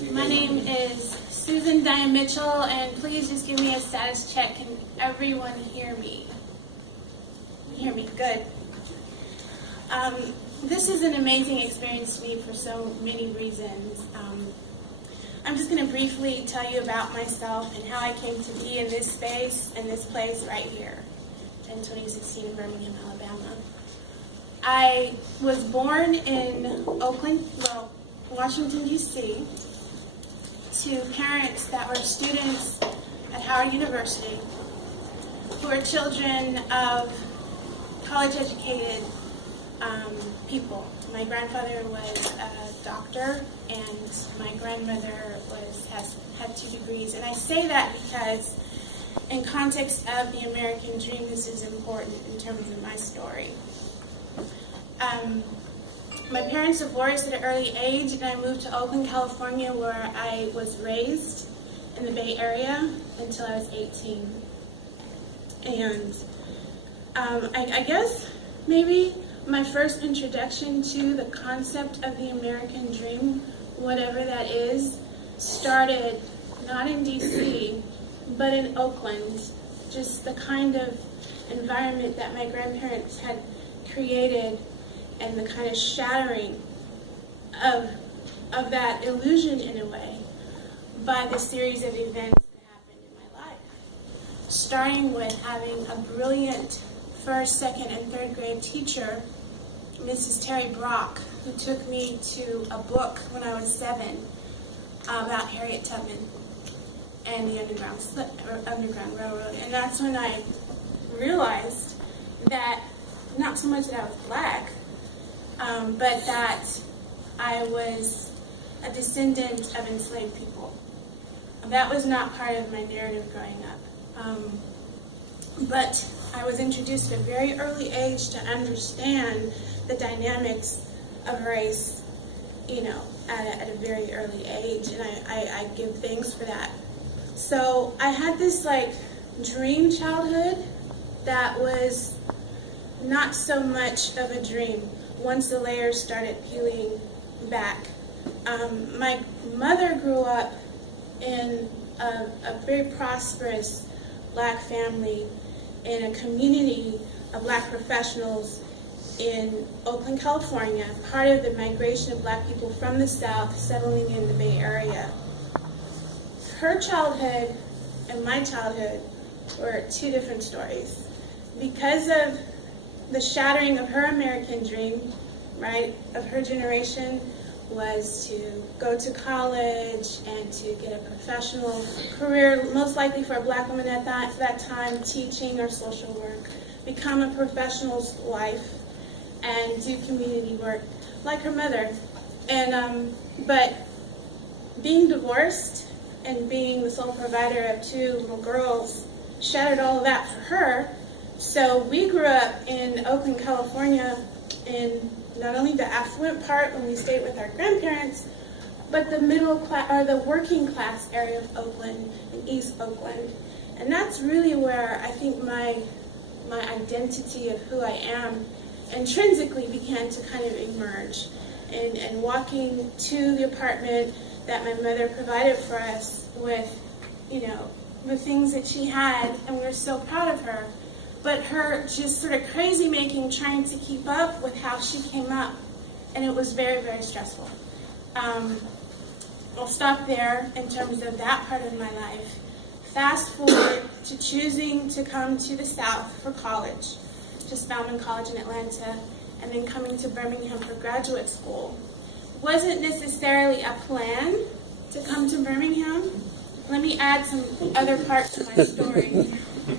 My name is Susan Diane Mitchell, and please just give me a status check. Can everyone hear me? Hear me? Good. This is an amazing experience to me for so many reasons. I'm just going to briefly tell you about myself and how I came to be in this space and this place right here in 2016 in Birmingham, Alabama. I was born in Washington, D.C., to parents that were students at Howard University who were children of college-educated people. My grandfather was a doctor, and my grandmother had 2 degrees. And I say that because in context of the American dream, this is important in terms of my story. My parents divorced at an early age, and I moved to Oakland, California, where I was raised in the Bay Area until I was 18. And I guess maybe my first introduction to the concept of the American dream, whatever that is, started not in DC, but in Oakland. Just the kind of environment that my grandparents had created and the kind of shattering of that illusion, in a way, by the series of events that happened in my life. Starting with having a brilliant 1st, 2nd, and 3rd grade teacher, Mrs. Terry Brock, who took me to a book when I was 7 about Harriet Tubman and the Underground Railroad. And that's when I realized that not so much that I was black, but that I was a descendant of enslaved people. That was not part of my narrative growing up. But I was introduced at a very early age to understand the dynamics of race, at a very early age, and I give thanks for that. So I had this dream childhood that was not so much of a dream once the layers started peeling back. My mother grew up in a very prosperous black family in a community of black professionals in Oakland, California, part of the migration of black people from the South settling in the Bay Area. Her childhood and my childhood were 2 different stories. Because of the shattering of her American dream, right, of her generation, was to go to college and to get a professional career, most likely for a black woman at that time, teaching or social work, become a professional's wife, and do community work like her mother. And but being divorced and being the sole provider of 2 little girls shattered all of that for her. So we grew up in Oakland, California, in not only the affluent part when we stayed with our grandparents, but the middle class or the working class area of Oakland, in East Oakland. And that's really where I think my identity of who I am intrinsically began to kind of emerge. And walking to the apartment that my mother provided for us with, the things that she had, and we were so proud of her. But her just sort of crazy making, trying to keep up with how she came up. And it was very, very stressful. I'll stop there in terms of that part of my life. Fast forward to choosing to come to the South for college, to Spelman College in Atlanta, and then coming to Birmingham for graduate school. Wasn't necessarily a plan to come to Birmingham. Let me add some other parts to my story,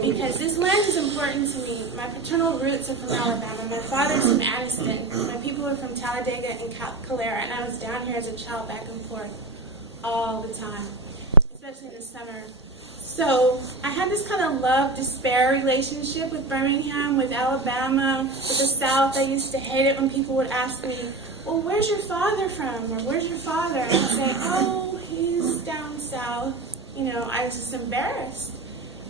because this land is important to me. My paternal roots are from Alabama. My father's from Addison. My people are from Talladega and Calera, and I was down here as a child back and forth all the time, especially in the summer. So I had this kind of love-despair relationship with Birmingham, with Alabama, with the South. I used to hate it when people would ask me, well, where's your father from? Or where's your father? And I'd say, oh, he's down south. I was just embarrassed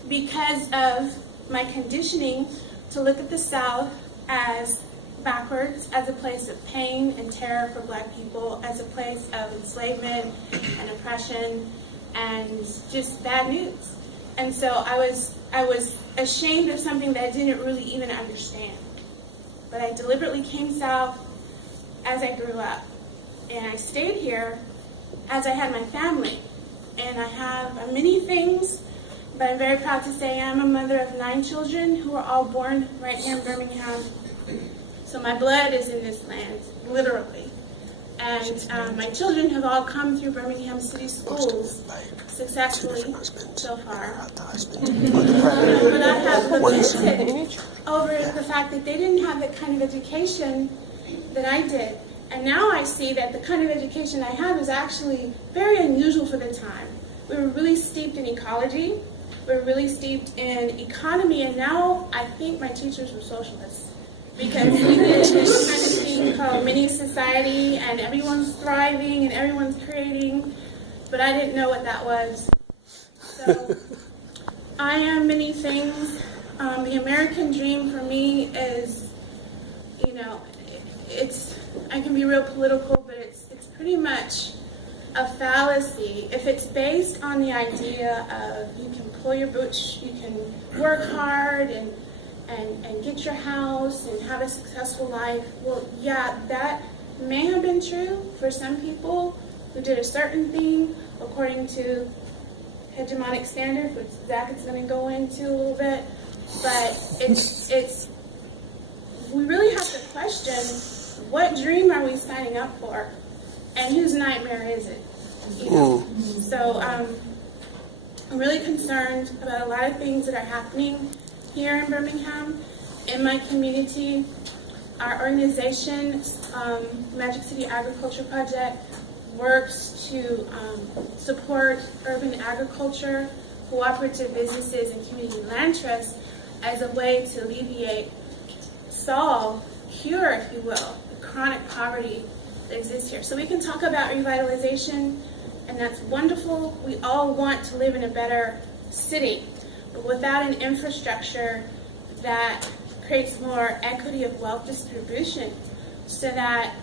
because of my conditioning to look at the South as backwards as a place of pain and terror for Black people, as a place of enslavement and oppression and just bad news. And so I was ashamed of something that I didn't really even understand. But I deliberately came south as I grew up. And I stayed here as I had my family. And I have many things, but I'm very proud to say I'm a mother of 9 children who are all born right here in Birmingham. So my blood is in this land, literally. And my children have all come through Birmingham City Schools successfully so far. But I have lamented over the fact that they didn't have the kind of education that I did. And now I see that the kind of education I had was actually very unusual for the time. We were really steeped in ecology. We were really steeped in economy. And now I think my teachers were socialists. Because we did this kind of thing called mini society, and everyone's thriving and everyone's creating, but I didn't know what that was. So I am many things. The American dream for me is, you know, I can be real political, but it's pretty much a fallacy. If it's based on the idea of you can pull your boots, you can work hard and get your house and have a successful life, well, yeah, that may have been true for some people who did a certain thing according to hegemonic standards, which Zach is going to go into a little bit. But we really have to question, what dream are we signing up for, and whose nightmare is it? You know? So I'm really concerned about a lot of things that are happening here in Birmingham, in my community. Our organization, Magic City Agriculture Project, works to support urban agriculture, cooperative businesses, and community land trusts as a way to alleviate, solve, cure, if you will, the chronic poverty that exists here. So we can talk about revitalization, and that's wonderful. We all want to live in a better city, but without an infrastructure that creates more equity of wealth distribution, so that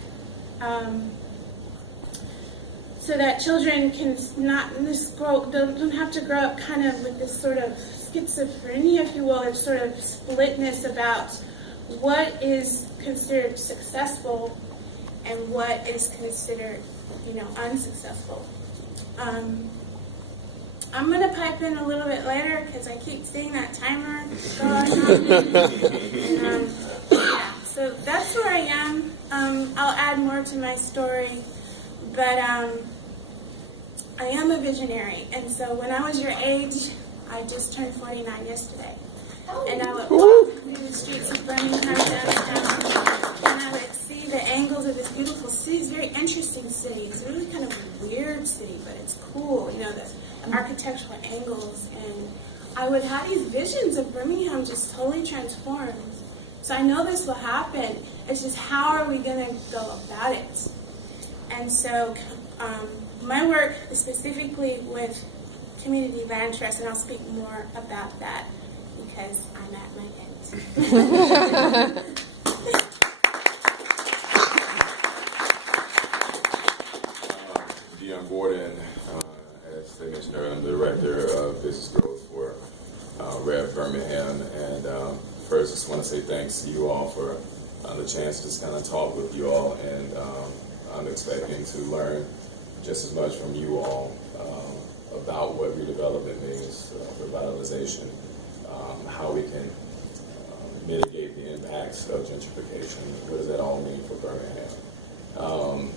children can don't have to grow up kind of with this sort of schizophrenia, if you will, or sort of splitness about what is considered successful and what is considered, unsuccessful. I'm going to pipe in a little bit later because I keep seeing that timer going on. Yeah, so that's where I am. I'll add more to my story, but I am a visionary. And so when I was your age, I just turned 49 yesterday. And I would walk through the streets of Birmingham downtown, and I would see the angles of this beautiful city. It's a very interesting city. It's a really kind of weird city, but it's cool, the architectural angles. And I would have these visions of Birmingham just totally transformed. So I know this will happen. It's just, how are we going to go about it? And so my work is specifically with community land trust, and I'll speak more about that because I'm at my end. Dion Gordon, as they mentioned earlier, I'm the Director of Business Growth for Rev Birmingham. And first, just want to say thanks to you all for the chance to just kind of talk with you all. And I'm expecting to learn just as much from you all about what redevelopment means, revitalization, how we can mitigate the impacts of gentrification. What does that all mean for Birmingham?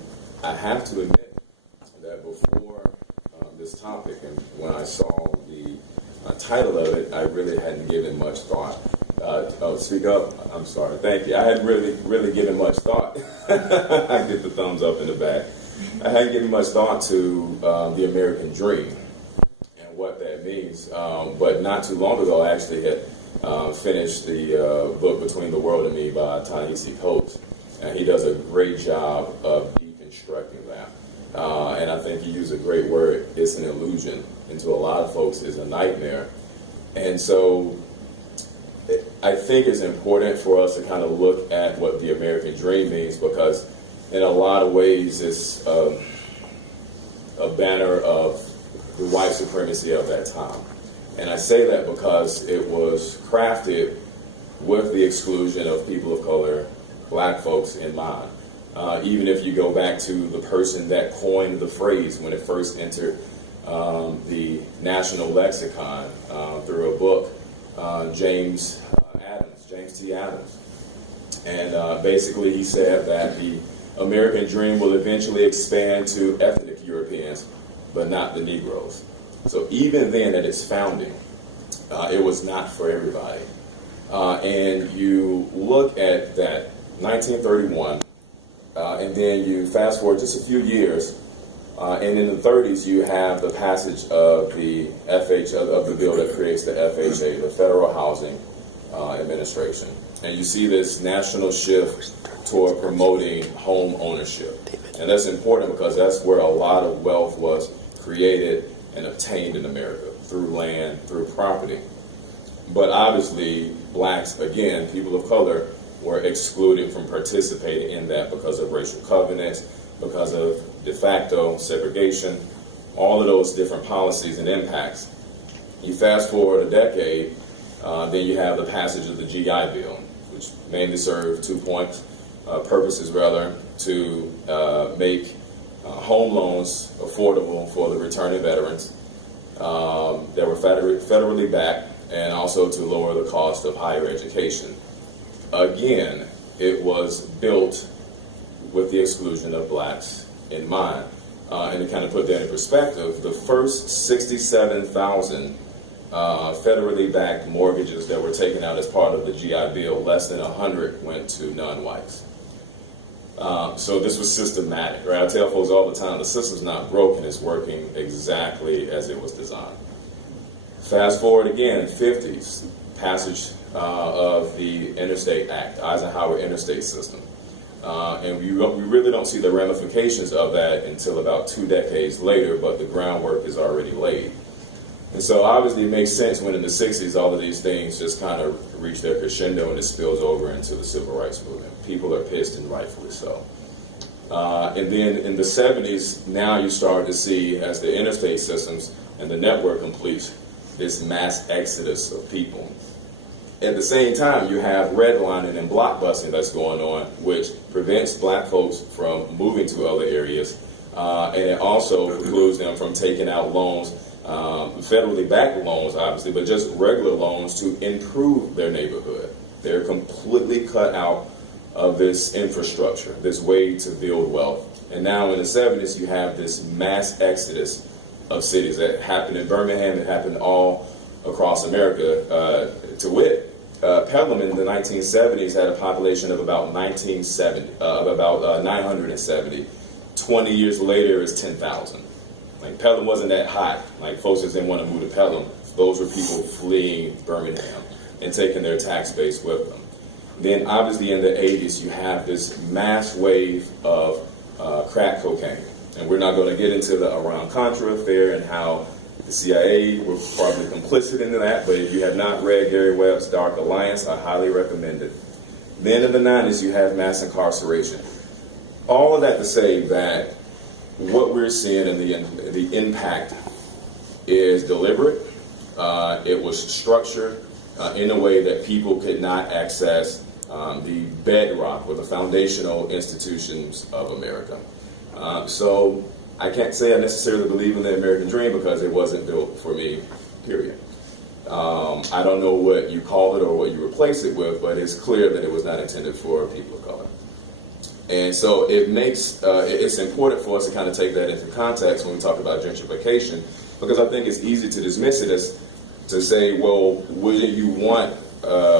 I have to admit that before this topic, and when I saw the title of it, I really hadn't given much thought. Speak up. I'm sorry. Thank you. I hadn't really given much thought. I get the thumbs up in the back. I hadn't given much thought to the American dream and what that means. But not too long ago, I actually had finished the book Between the World and Me by Ta-Nehisi Coates. And he does a great job of deconstructing that. And I think he used a great word. It's an illusion. And to a lot of folks, it's a nightmare. And so I think it's important for us to kind of look at what the American dream means, because in a lot of ways it's a banner of the white supremacy of that time. And I say that because it was crafted with the exclusion of people of color, black folks in mind. Even if you go back to the person that coined the phrase when it first entered the national lexicon through a book, James T. Adams. And basically he said that the American dream will eventually expand to ethnic Europeans, but not the Negroes. So even then at its founding, it was not for everybody. And you look at that 1931, and then you fast forward just a few years, and in the 30s you have the passage of the of the bill that creates the FHA, the Federal Housing Administration. And you see this national shift toward promoting home ownership. And that's important because that's where a lot of wealth was created and obtained in America, through land, through property. But obviously, blacks, again, people of color, were excluded from participating in that because of racial covenants, because of de facto segregation, all of those different policies and impacts. You fast forward a decade, then you have the passage of the GI Bill, which mainly served purposes to make home loans affordable for the returning veterans that were federally backed, and also to lower the cost of higher education. Again, it was built with the exclusion of blacks in mind. And to kind of put that in perspective, the first 67,000 federally backed mortgages that were taken out as part of the GI Bill, less than 100 went to non-whites. So this was systematic, right? I tell folks all the time, the system's not broken, it's working exactly as it was designed. Fast forward again, 50s, passage of the Interstate Act, Eisenhower Interstate System. And we really don't see the ramifications of that until about 2 decades later, but the groundwork is already laid. And so obviously it makes sense when in the 60s all of these things just kind of reach their crescendo and it spills over into the civil rights movement. People are pissed, and rightfully so. And then in the 70s, now you start to see, as the interstate systems and the network completes, this mass exodus of people. At the same time, you have redlining and blockbusting that's going on, which prevents black folks from moving to other areas, and it also precludes them from taking out loans, federally backed loans, obviously, but just regular loans to improve their neighborhood. They're completely cut out of this infrastructure, this way to build wealth. And now in the 70s, you have this mass exodus of cities that happened in Birmingham, it happened all across America. To wit, Pelham in the 1970s had a population of about 970. 20 years later, it's 10,000. Like, Pelham wasn't that hot. Like, folks just didn't want to move to Pelham. Those were people fleeing Birmingham and taking their tax base with them. Then, obviously, in the 80s, you have this mass wave of crack cocaine. And we're not going to get into the Iran-Contra affair and how the CIA were probably complicit into that, but if you have not read Gary Webb's Dark Alliance, I highly recommend it. Then in the 90s, you have mass incarceration. All of that to say that what we're seeing in the impact is deliberate. It was structured in a way that people could not access the bedrock or the foundational institutions of America. So I can't say I necessarily believe in the American dream because it wasn't built for me, period. I don't know what you call it or what you replace it with, but it's clear that it was not intended for people of color. And so it makes, it's important for us to kind of take that into context when we talk about gentrification, because I think it's easy to dismiss it as to say, well, wouldn't you want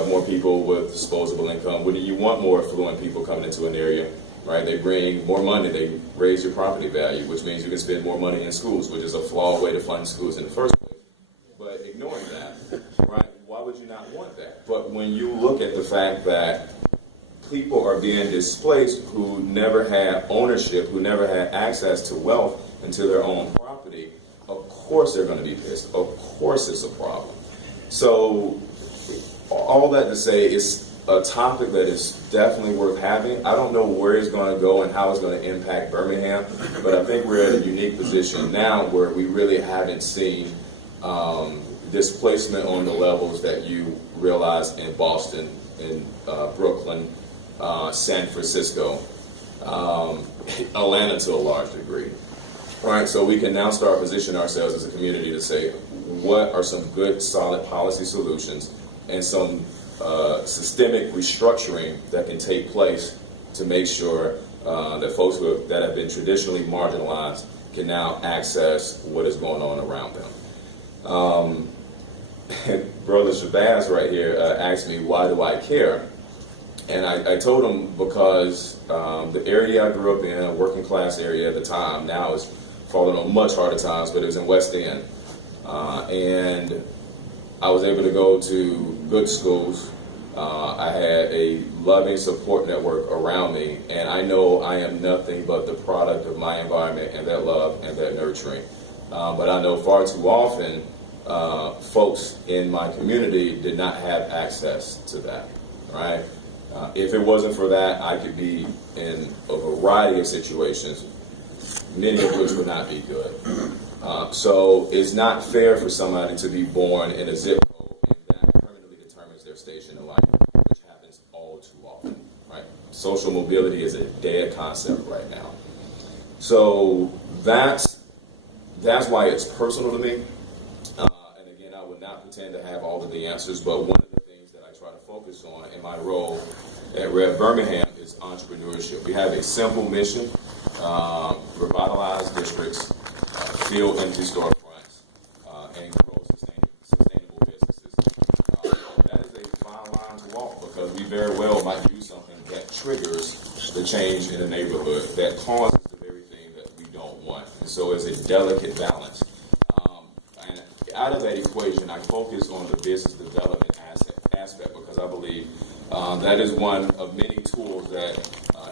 more people with disposable income? Wouldn't you want more affluent people coming into an area? Right? They bring more money, they raise your property value, which means you can spend more money in schools, which is a flawed way to fund schools in the first place. But ignoring that, right? Why would you not want that? But when you look at the fact that people are being displaced who never had ownership, who never had access to wealth and to their own property, of course they're going to be pissed. Of course it's a problem. So all that to say, it's a topic that is definitely worth having. I don't know where it's going to go and how it's going to impact Birmingham, but I think we're at a unique position now where we really haven't seen displacement on the levels that you realize in Boston, in Brooklyn, San Francisco, Atlanta to a large degree. All right, so we can now start positioning ourselves as a community to say, what are some good, solid policy solutions and some systemic restructuring that can take place to make sure that folks that have been traditionally marginalized can now access what is going on around them. Brother Shabazz right here asked me, why do I care? And I told him because the area I grew up in, a working class area at the time, now is falling on much harder times, but it was in West End. And I was able to go to good schools. I had a loving support network around me, and I know I am nothing but the product of my environment and that love and that nurturing. But I know far too often folks in my community did not have access to that, right? If it wasn't for that, I could be in a variety of situations, many of which would not be good. So it's not fair for somebody to be born in a zip code and that permanently determines their station in life, which happens all too often, right? Social mobility is a dead concept right now. So that's why it's personal to me. And again, I would not pretend to have all of the answers, but one of the things that I try to focus on in my role at Rev Birmingham is entrepreneurship. We have a simple mission: revitalize districts, fill empty storefronts, and grow sustainable businesses. That is a fine line to walk, because we very well might do something that triggers the change in a neighborhood, that causes the very thing that we don't want. And so it's a delicate balance. And out of that equation, I focus on the business development aspect, because I believe that is one of many tools that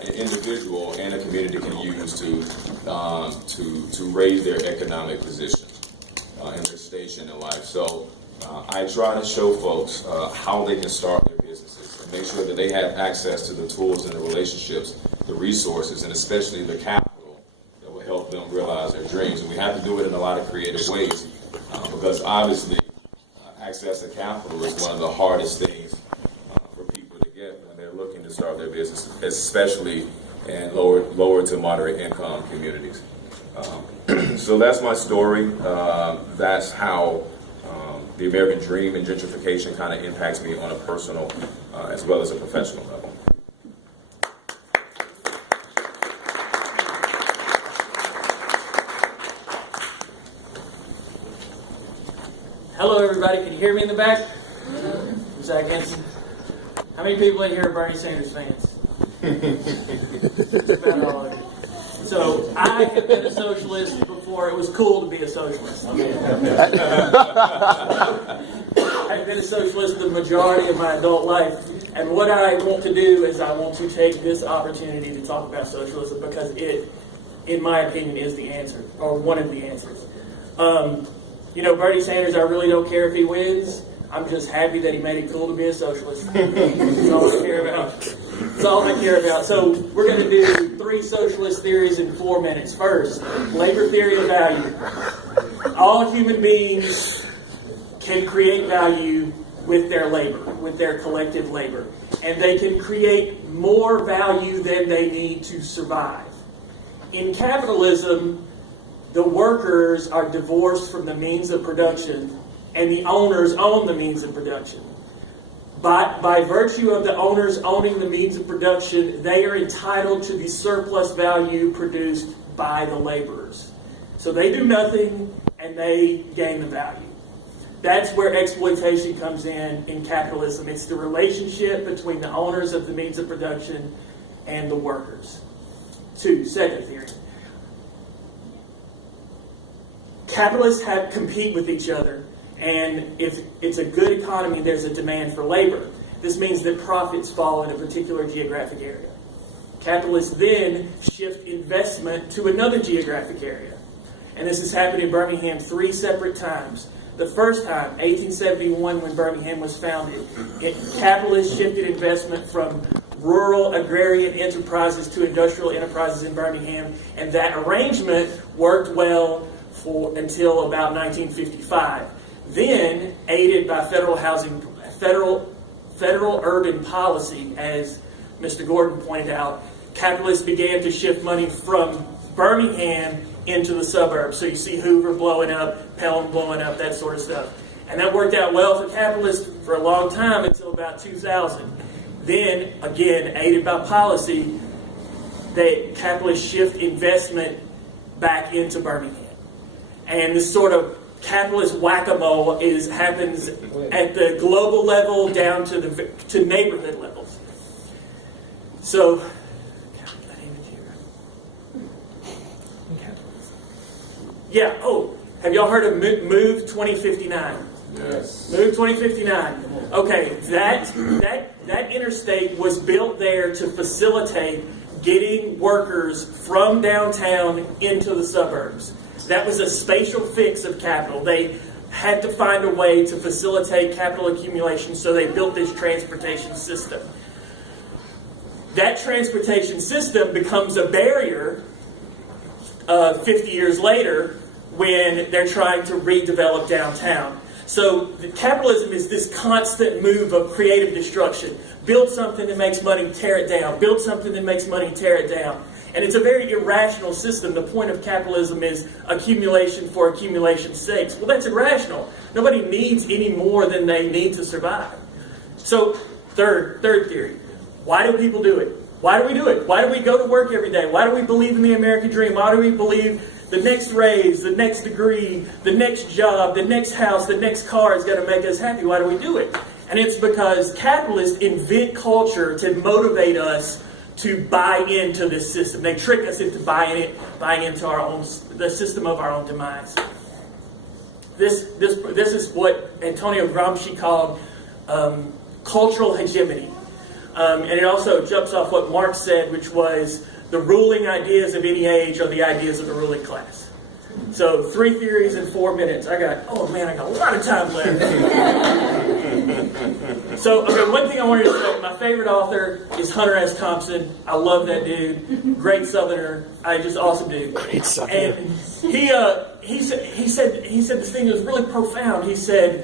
an individual and a community can use to raise their economic position and their station in life. So I try to show folks how they can start their businesses and make sure that they have access to the tools and the relationships, the resources, and especially the capital that will help them realize their dreams. And we have to do it in a lot of creative ways, because obviously access to capital is one of the hardest things for people to get when they're looking to start their business, especially in lower to moderate income communities. So that's my story. That's how the American dream and gentrification kind of impacts me on a personal as well as a professional level. Hello, everybody. Can you hear me in the back? Seconds. How many people in here are Bernie Sanders fans? It's about all of you. So I have been a socialist before it was cool to be a socialist. I've been a socialist the majority of my adult life. And what I want to do is I want to take this opportunity to talk about socialism, because it, in my opinion, is the answer, or one of the answers. Bernie Sanders, I really don't care if he wins. I'm just happy that he made it cool to be a socialist. That's all I care about. That's all I care about. So we're going to do 3 socialist theories in 4 minutes. First, labor theory of value. All human beings can create value with their labor, with their collective labor. And they can create more value than they need to survive. In capitalism, the workers are divorced from the means of production, and the owners own the means of production. By virtue of the owners owning the means of production, they are entitled to the surplus value produced by the laborers. So they do nothing, and they gain the value. That's where exploitation comes in capitalism. It's the relationship between the owners of the means of production and the workers. 2, second theory. Capitalists compete with each other, and if it's a good economy, there's a demand for labor. This means that profits fall in a particular geographic area. Capitalists then shift investment to another geographic area. And this has happened in Birmingham 3 separate times. The first time, 1871, when Birmingham was founded, capitalists shifted investment from rural agrarian enterprises to industrial enterprises in Birmingham, and that arrangement worked well until about 1955. Then, aided by federal urban policy, as Mr. Gordon pointed out, capitalists began to shift money from Birmingham into the suburbs. So you see Hoover blowing up, Pelham blowing up, that sort of stuff. And that worked out well for capitalists for a long time until about 2000. Then, again, aided by policy, capitalists shift investment back into Birmingham. And this sort of capitalist whack-a-mole happens at the global level down to neighborhood levels. So, yeah. Oh, have y'all heard of Move 2059? Yes. Move 2059. Okay, that interstate was built there to facilitate getting workers from downtown into the suburbs. That was a spatial fix of capital. They had to find a way to facilitate capital accumulation, so they built this transportation system. That transportation system becomes a barrier 50 years later when they're trying to redevelop downtown. So the capitalism is this constant move of creative destruction. Build something that makes money, tear it down. Build something that makes money, tear it down. And it's a very irrational system. The point of capitalism is accumulation for accumulation's sake. Well, that's irrational. Nobody needs any more than they need to survive. So, third theory. Why do people do it? Why do we do it? Why do we go to work every day? Why do we believe in the American dream? Why do we believe the next raise, the next degree, the next job, the next house, the next car is going to make us happy? Why do we do it? And it's because capitalists invent culture to motivate us to buy into this system. They trick us into buying into the system of our own demise. This is what Antonio Gramsci called cultural hegemony. And it also jumps off what Marx said, which was the ruling ideas of any age are the ideas of the ruling class. So 3 theories in 4 minutes. I got a lot of time left. So, okay, one thing I wanted to say, my favorite author is Hunter S. Thompson. I love that dude. Great Southerner. Just awesome dude. Great Southerner. And he said this thing that was really profound. He said,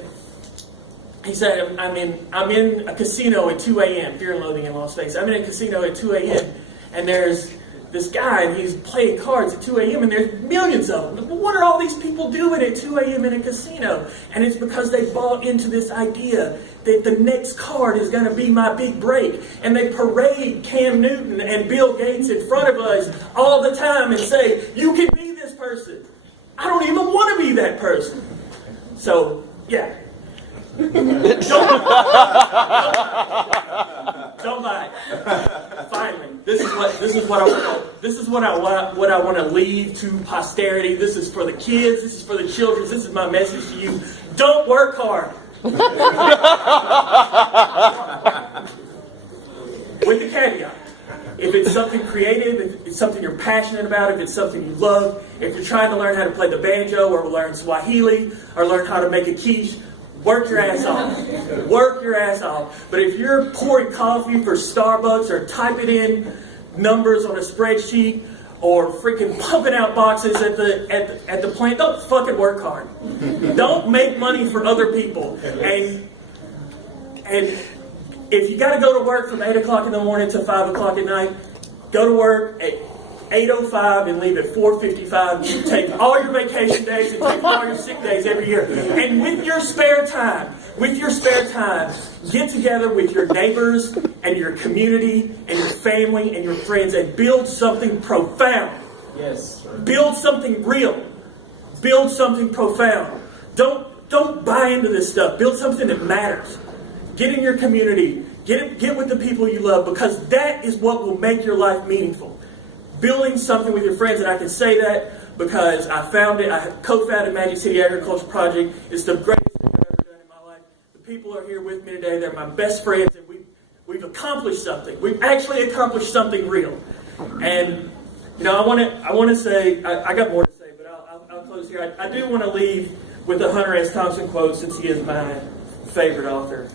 I'm in a casino at 2 a.m., Fear and Loathing in Las Vegas. I'm in a casino at 2 a.m., and there's this guy, and he's playing cards at 2 a.m., and there's millions of them. But what are all these people doing at 2 a.m. in a casino? And it's because they bought into this idea that the next card is going to be my big break. And they parade Cam Newton and Bill Gates in front of us all the time and say, you can be this person. I don't even want to be that person. So, yeah. Don't buy it. Finally, this is what I want to leave to posterity. This is for the kids. This is for the children. This is my message to you. Don't work hard. With the caveat, if it's something creative, if it's something you're passionate about, if it's something you love, if you're trying to learn how to play the banjo or learn Swahili or learn how to make a quiche, work your ass off. Work your ass off. But if you're pouring coffee for Starbucks or typing in numbers on a spreadsheet or freaking pumping out boxes at the plant, don't fucking work hard. Don't make money for other people. And if you got to go to work from 8 o'clock in the morning to 5 o'clock at night, go to work at 8:05 and leave at 4:55. Take all your vacation days and take all your sick days every year. And with your spare time, get together with your neighbors and your community and your family and your friends and build something profound. Yes. Build something real. Build something profound. Don't buy into this stuff. Build something that matters. Get in your community. Get with the people you love, because that is what will make your life meaningful. Building something with your friends, and I can say that because I found it. I co-founded Magic City Agriculture Project. It's the greatest thing I've ever done in my life. The people are here with me today. They're my best friends, and we've accomplished something. We've actually accomplished something real. And I want to say I got more to say, but I'll close here. I do want to leave with a Hunter S. Thompson quote, since he is my favorite author.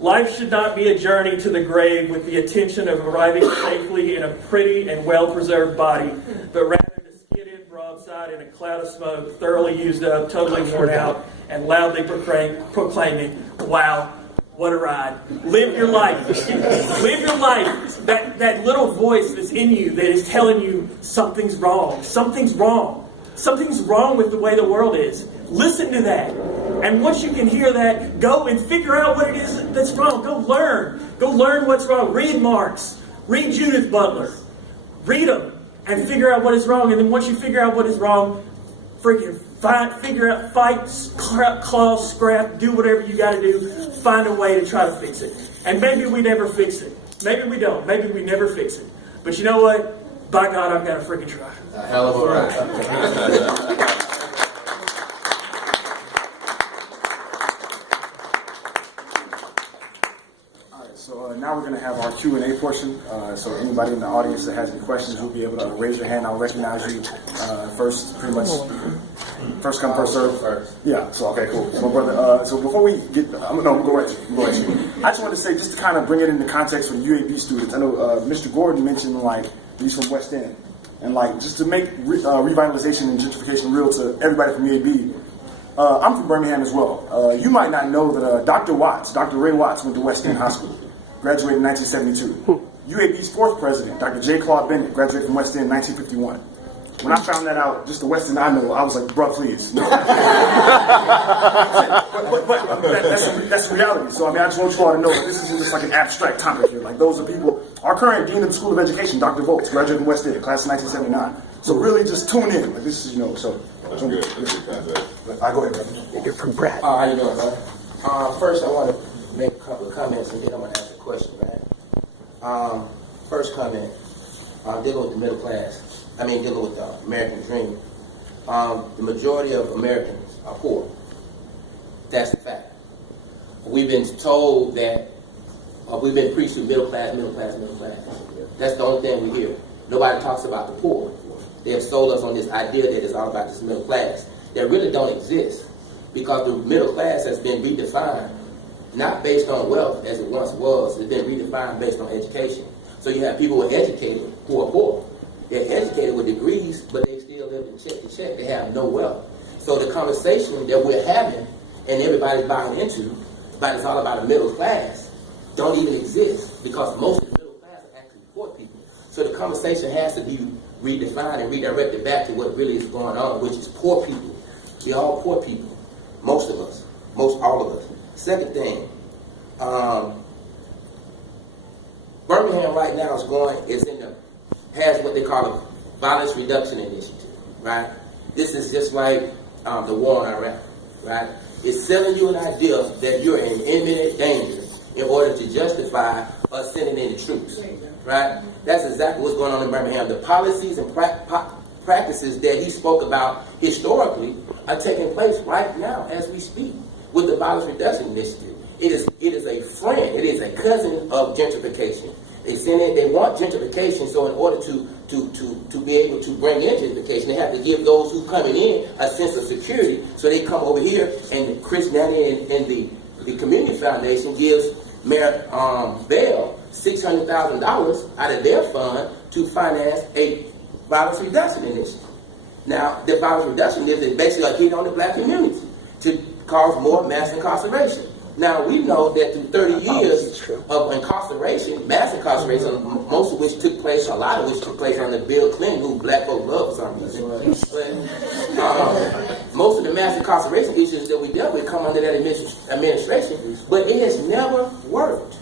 Life should not be a journey to the grave with the intention of arriving safely in a pretty and well-preserved body, but rather to skid in broadside in a cloud of smoke, thoroughly used up, totally worn out, and loudly proclaiming, wow, what a ride. Live your life. Live your life. That little voice that's in you that is telling you something's wrong. Something's wrong. Something's wrong with the way the world is. Listen to that. And once you can hear that, go and figure out what it is that's wrong. Go learn. Go learn what's wrong. Read Marx. Read Judith Butler. Read them and figure out what is wrong. And then once you figure out what is wrong, freaking figure out, fight, claw, scrap, do whatever you got to do. Find a way to try to fix it. And maybe we never fix it. Maybe we don't. Maybe we never fix it. But you know what? By God, I've got to freaking try. A hell of a ride. So now we're going to have our Q&A portion. So anybody in the audience that has any questions, you'll be able to raise your hand. I'll recognize you first, pretty much first come, first serve. Yeah, so okay, cool. So brother, so before we get, go right. I just wanted to say, just to kind of bring it into context for the UAB students, I know Mr. Gordon mentioned like he's from West End. And like just to make revitalization and gentrification real to everybody from UAB, I'm from Birmingham as well. You might not know that Dr. Ray Watts went to West End High School. Graduated in 1972. UAB's fourth president, Dr. J. Claude Bennett, graduated from West End in 1951. When I found that out, just the West End I know, I was like, bruh, please. No. but that's reality. So I mean, I just want you all to know that this isn't just like an abstract topic here. Like those are people. Our current dean of the School of Education, Dr. Volz, graduated from West End, class of 1979. So really, just tune in. Like this is, so. That's good. I go ahead, brother. You're from Brad. How you doing, brother? First, I want to make a couple of comments, and then I'm going to ask a question, man. First comment, dealing with the middle class. Dealing with the American dream. The majority of Americans are poor. That's the fact. We've been told that, we've been preached to middle class. That's the only thing we hear. Nobody talks about the poor. They have sold us on this idea that it's all about this middle class that really don't exist, because the middle class has been redefined, not based on wealth as it once was. It's been redefined based on education. So you have people who are educated who are poor. They're educated with degrees, but they still live in check to check. They have no wealth. So the conversation that we're having and everybody's buying into, but it's all about the middle class, don't even exist, because most of the middle class are actually poor people. So the conversation has to be redefined and redirected back to what really is going on, which is poor people. We're all poor people. Most of us. Most all of us. Second thing, Birmingham right now has what they call a violence reduction initiative, right? This is just like the war in Iraq, right? It's selling you an idea that you're in imminent danger in order to justify us sending in the troops, right? That's exactly what's going on in Birmingham. The policies and practices that he spoke about historically are taking place right now as we speak with the violence reduction initiative. It is a friend. It is a cousin of gentrification. They want gentrification, so in order to be able to bring in gentrification, they have to give those who coming in a sense of security. So they come over here, and Chris Nanny and the Community Foundation gives Mayor Bell $600,000 out of their fund to finance a violence reduction initiative. Now, the violence reduction initiative is basically like hitting on the black community to cause more mass incarceration. Now, we know that through 30 years of incarceration, mass incarceration, most of which took place, a lot of which took place under Bill Clinton, who black folk love for some reason. But most of the mass incarceration issues that we dealt with come under that administration, but it has never worked.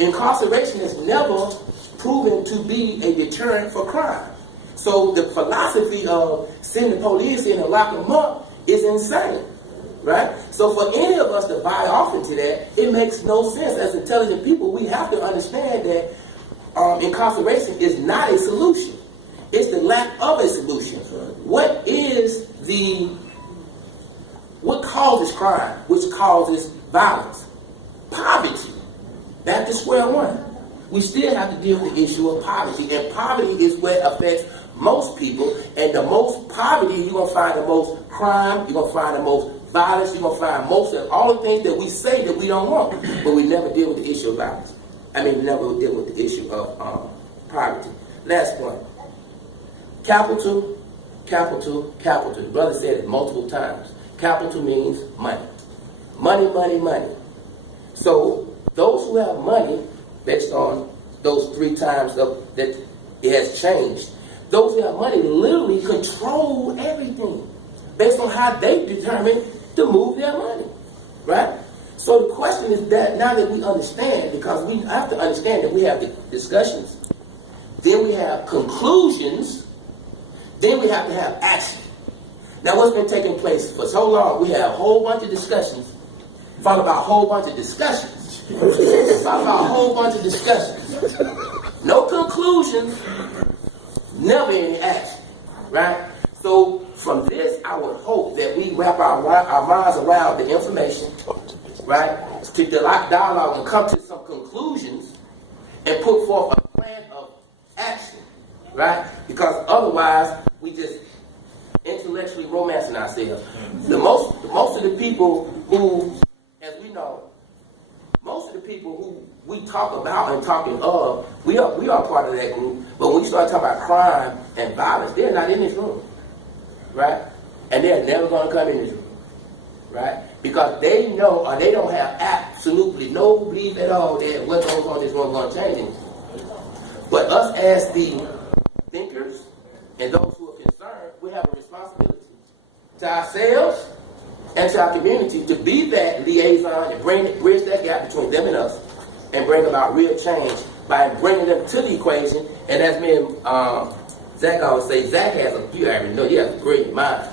Incarceration has never proven to be a deterrent for crime. So the philosophy of sending the police in and lock them up is insane. Right? So for any of us to buy off into that, it makes no sense. As intelligent people, we have to understand that incarceration is not a solution. It's the lack of a solution. What causes crime? Which causes violence? Poverty. Back to square one. We still have to deal with the issue of poverty. And poverty is what affects most people, and the most poverty, you're going to find the most crime, you're going to find the most violence, you're going to find most of all the things that we say that we don't want, but we never deal with the issue of violence. I mean, we never deal with the issue of poverty. Last point. Capital, capital, capital. The brother said it multiple times. Capital means money. Money, money, money. So those who have money, based on those 3 times that it has changed, those who have money literally control everything based on how they determine to move their money, right? So the question is that now that we understand, because we have to understand that we have the discussions, then we have conclusions, then we have to have action. Now what's been taking place for so long, we have a whole bunch of discussions, followed by a whole bunch of discussions, followed by a whole bunch of discussions. No conclusions, never any action, right? So from this, I would hope that we wrap our minds around the information, right? To dialogue and come to some conclusions and put forth a plan of action, right? Because otherwise, we just intellectually romancing ourselves. Most of the people who, as we know, most of the people who we talk about and talking of, we are part of that group. But when we start talking about crime and violence, they're not in this room, right? And they're never going to come in this room, right? Because they know, or they don't have absolutely no belief at all that what goes on in this room is going to change anything. But us as the thinkers and those who are concerned, we have a responsibility to ourselves and to our community to be that liaison and bridge that gap between them and us and bring about real change by bringing them to the equation. And as me and Zach always say, Zach has he has a great mind.